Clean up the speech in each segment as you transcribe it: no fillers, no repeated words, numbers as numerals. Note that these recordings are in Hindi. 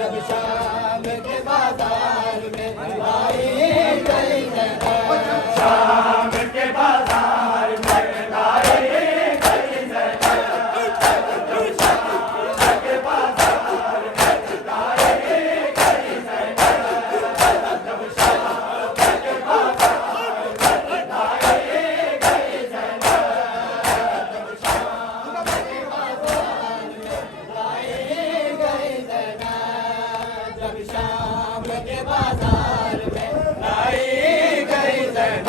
जब शाम के बाजार में लाई गई ज़ैनब। शाम के बाजार में लाई गई ज़ैनब। शाम के बाजार में लाई गई ज़ैनब। जब शाम के बाजार में लाई गई ज़ैनब। जब शाम के बाजार में लाई गई ज़ैनब। जब शाम के बाजार में लाई गई ज़ैनब।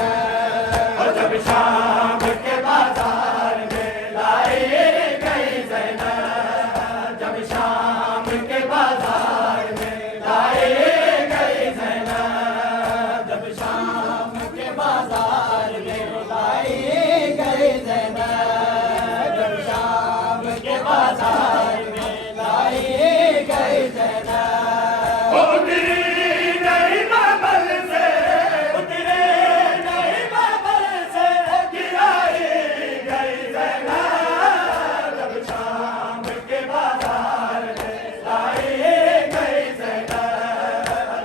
और जब शाम के बाजार में लाई गई ज़ैनब। जब शाम के बाजार में लाई गई ज़ैनब। जब शाम के बाजार में लाई गई ज़ैनब। जब शाम के बाजार में लाई गई ज़ैनब। उतरी नहीं बाबल से, उतरे नहीं बाबल से, गिराई गई ज़ैनब। जब शाम के बाजार में लाई गई ज़ैनब।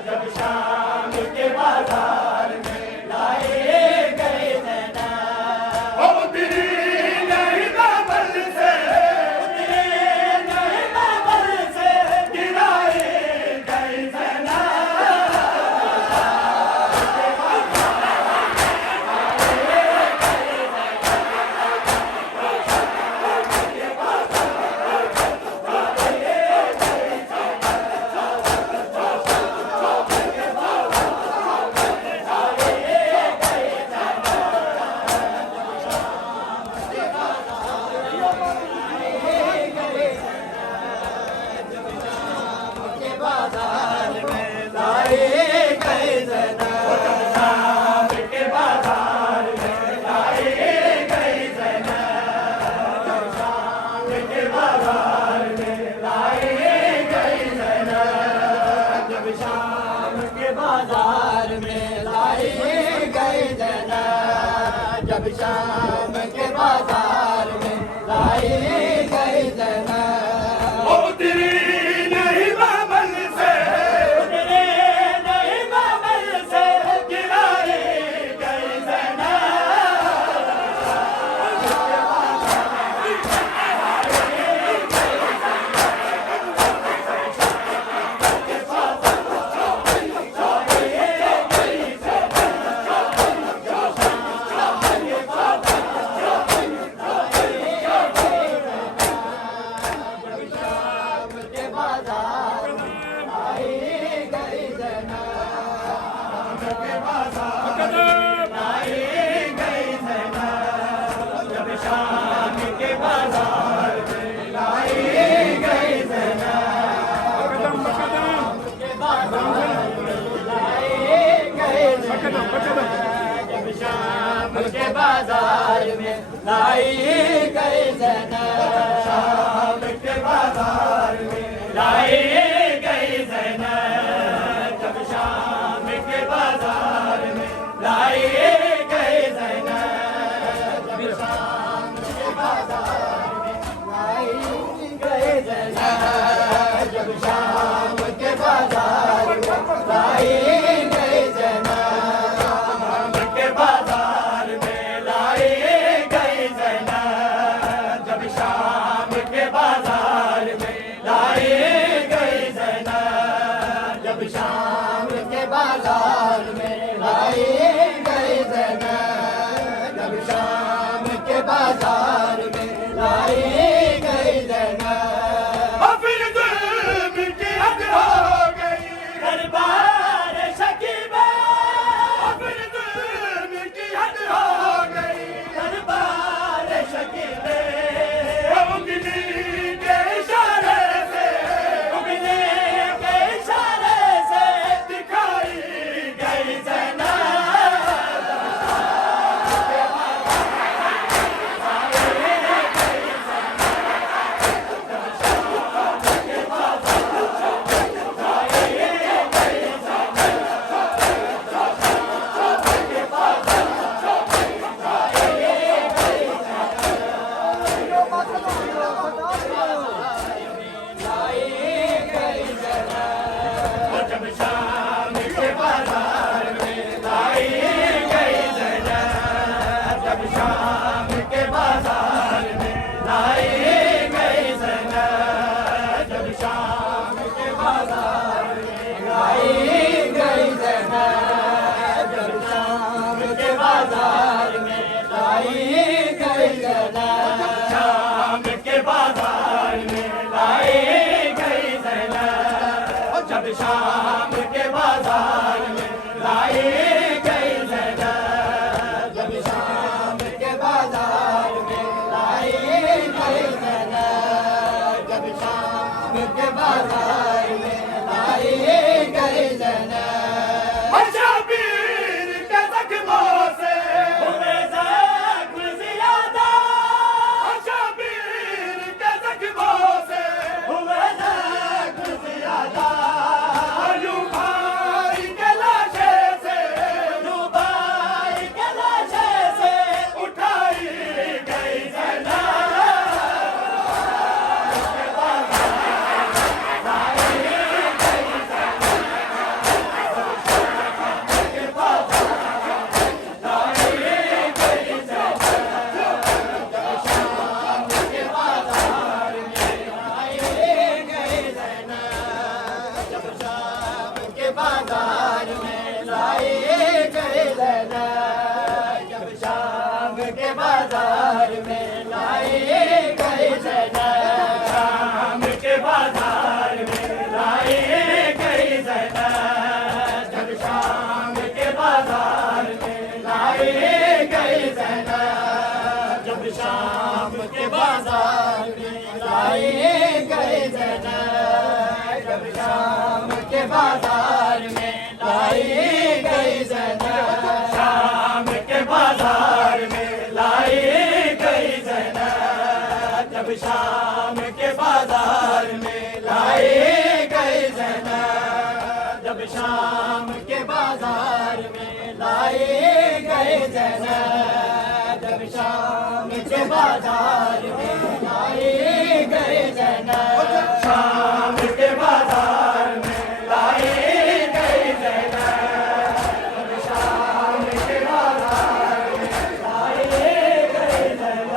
जब शाम के बाजार में लाई गई ज़ैनब। उतरी नहीं बाबल से, उतरे नहीं बाबल से, गिराई गई ज़ैनब। के बाजार में लाई गई ज़ैनब। शाम के बाजार में लाई गई ज़ैनब। शाम के बाजार में लाई गई ज़ैनब। जब शाम के बाजार में लाई गई ज़ैनब। जब शाम के बाजार में लाई गई ज़ैनब। उतरी नहीं बाबल से, उतरे नहीं बाबल से, गिराई गई ज़ैनब। शाम के बाजार में लाई गई ज़ैनब। के बाजार लाई गई ज़ैनब। जब शाम के बाजार में लाई गई ज़ैनब। के बाजार में लाई गई ज़ैनब। जब शाम के बाजार में लाई गई ज़ैनब। शाम के बाजार में लाई गई ज़ैनब। जब शाम के बाजार में लाई गई ज़ैनब। जब शाम के बाजार में लाई गई ज़ैनब। जब शाम के बाजार में लाई गई ज़ैनब। शाम के बाजार में लाई गई ज़ैनब। जब शाम के बाजार में लाई गई ज़ैनब। जब शाम के बाजार में लाई गई ज़ैनब। जब शाम के बाजार में लाई गई ज़ैनब। और फिर जुल्म की हद हो गई दरबार शकीबा। और फिर जुल्म की हद हो गई दरबार शकीबे। उंगली के इशारे से, उंगली के इशारे से, शाम के बाजार में लाई गई ज़ैनब जब शाम के बाजार में लाई गई ज़ैनब जब शाम के बाजार में लाई गई ज़ैनब शबीर के ज़ख्मों से हुए ज़ख्म ज़ियादा शबीर के ज़ख्मों से हुए ज़ख्म ज़ियादा यूं भाई के लाशे से उठाई गई ज़ैनब बाजार में लाई गई ज़ैनब जब शाम के बाजार में लाई गई ज़ैनब शाम के बाजार में लाई गई ज़ैनब जब शाम के बाजार में लाई गई ज़ैनब जब शाम के बाजार में लाई गई ज़ैनब जब शाम के बाजार में लाई गई ज़ैनब शाम के बाजार में लाई गई ज़ैनब जब शाम के बाजार में लाई गई ज़ैनब जब शाम के बाजार में लाई गई ज़ैनब जब शाम के बाजार में लाई गई ज़ैनब शाम के बाजार में लाई गई ज़ैनब जब शाम के बाजार में लाई गई ज़ैनब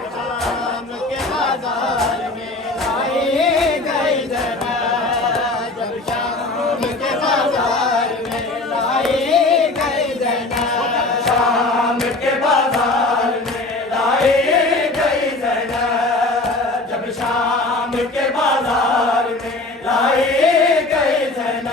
शाम के बाजार में लाई गई ज़ैनब जब शाम के बाजार में लाई गई ज़ैनब शाम के बाजार में लाई गई ज़ैनब जब शाम के बाजार में लाई गई ज़ैनब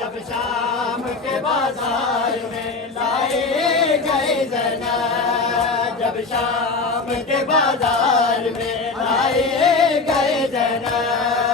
जब शाम के बाजार में लाई गई ज़ैनब जब शाम के बाजार में लाई गई ज़ैनब